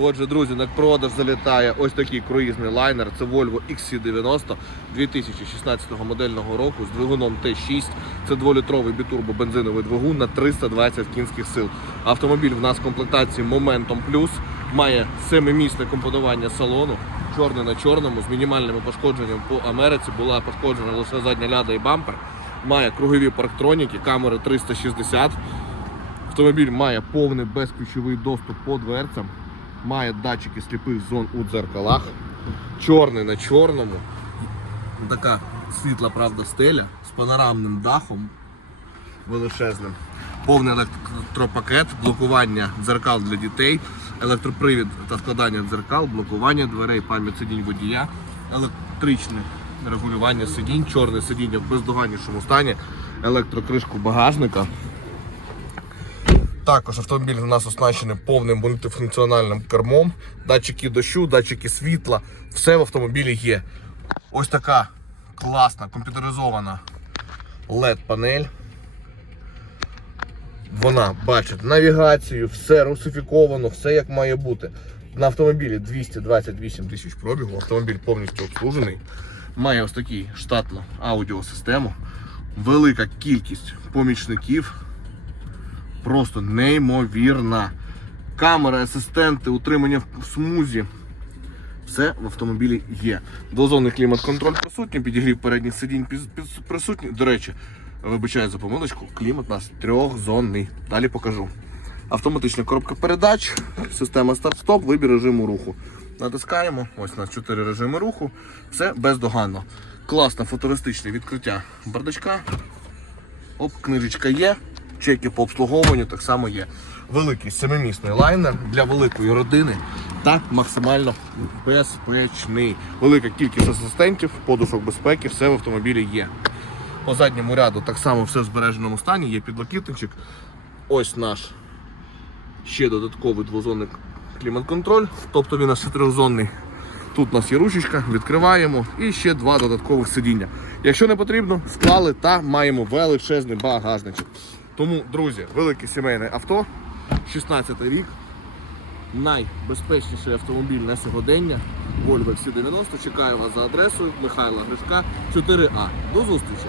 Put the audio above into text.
Отже, друзі, на продаж залітає ось такий круїзний лайнер. Це Volvo XC90 2016 модельного року з двигуном Т6. Це 2-літровий бітурбо бензиновий двигун на 320 кінських сил. Автомобіль в нас в комплектації Momentum Plus має семимісне компонування салону. Чорний на чорному з мінімальними пошкодженнями по Америці була пошкоджена лише задня ляда і бампер. Має кругові парктроніки, камери 360. Автомобіль має повний безключовий доступ по дверцям, має датчики сліпих зон у дзеркалах, чорний на чорному, така світла, правда, стеля з панорамним дахом величезним, повний електропакет, блокування дзеркал для дітей, електропривід та складання дзеркал, блокування дверей, пам'ять сидінь водія, електричне регулювання сидінь, чорне сидіння в бездоганнішому стані, електрокришку багажника. Також автомобіль у нас оснащений повним мультифункціональним кермом, датчики дощу, датчики світла, все в автомобілі є. Ось така класна комп'ютеризована LED-панель. Вона бачить навігацію, все русифіковано, все як має бути. На автомобілі 228 тисяч пробігу, автомобіль повністю обслужений. Має ось такий штатну аудіосистему, велика кількість помічників просто неймовірна. Камери, асистенти, утримання в смузі. Все в автомобілі є. Двозонний клімат-контроль присутній, підігрів передніх сидінь присутній. До речі, вибачаю за помилочку, клімат у нас трьохзонний. Далі покажу. Автоматична коробка передач, система старт-стоп, вибір режиму руху. Натискаємо, ось у нас 4 режими руху, все бездоганно. Класне футуристичне відкриття бардачка. Оп, книжечка є. Чеки по обслуговуванню так само є. Великий семимісний лайнер для великої родини та максимально безпечний. Велика кількість асистентів, подушок безпеки, все в автомобілі є. По задньому ряду так само все в збереженому стані, є підлокітничок. Ось наш ще додатковий двозонний клімат-контроль, тобто він у нас чотирьохзонний. Тут у нас є ручечка, відкриваємо і ще два додаткових сидіння. Якщо не потрібно, склали та маємо величезний багажничок. Тому, друзі, велике сімейне авто, 16 рік, найбезпечніший автомобіль на сьогодення. Volvo XC90. Чекаю вас за адресою Михайла Гришка, 4А. До зустрічі!